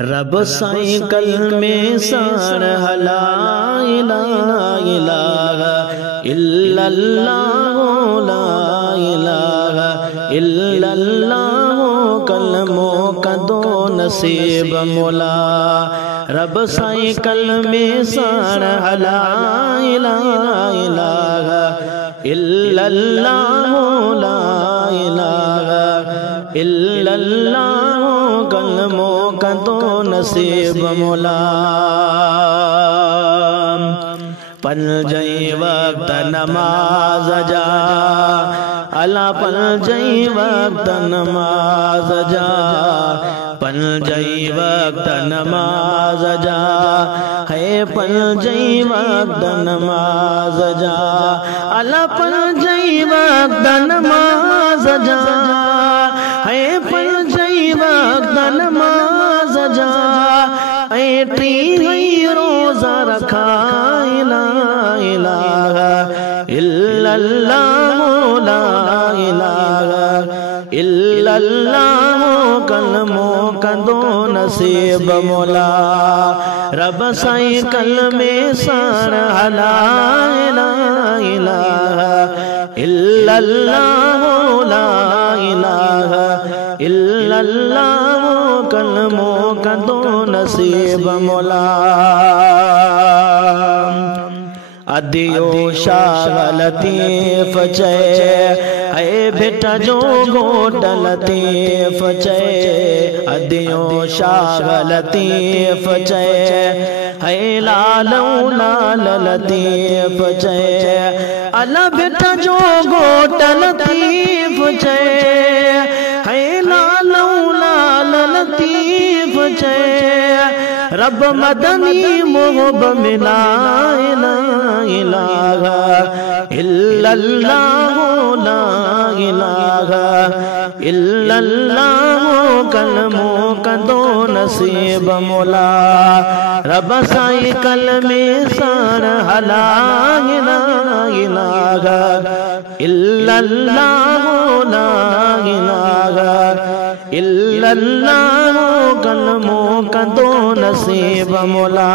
रब साईं कल में सार हला इलाहा इल्लल्लाहु ला इलाहा इल्लल्लाहु कलमो कदो नसीब मौला। रब साईं कल में सार हला इलाहा इल्लल्लाहु ला इलाहा इल्लल्लाहु कलमो कदो नसीब मौला। पंजई वक्त नमाज जा अला पंजई वक्त नमाज जा पंजई वक्त नमाज जा है पंजई वक्त नमाज जा अला पंजई वक्त नमाज जा है पंजई वक्त नमाज जा ऐ टी रोजा रखा इलाहा इल्लल्लाहु ला इलाहा इल्लल्लाहु कलमो कदो नसीब मौला। रब साईं कल में सार हला इलाहा इल्लल्लाहु ला इलाहा इल्लल्लाहु कलमो कदो नसीब मौला। अदियो शाह लतीफ चे ऐ बेटा जो घोट लतीफ चे अदियो शाह लतीफ चे है लालू लाल लतीफ चे अला बेटा जो घोट लतीफ चे है लालू लाल लतीफ चे रब मदनी मोहब मिला इलाहा इल्लल्लाहु ला इलाहा इल्लल्लाहु कलमो कदो नसीब मौला। रब साईं कल में सार हला इलाहा इल्लल्लाहु ला इलाहा इल्लल्लाहु कलमो कदो नसीब मौला।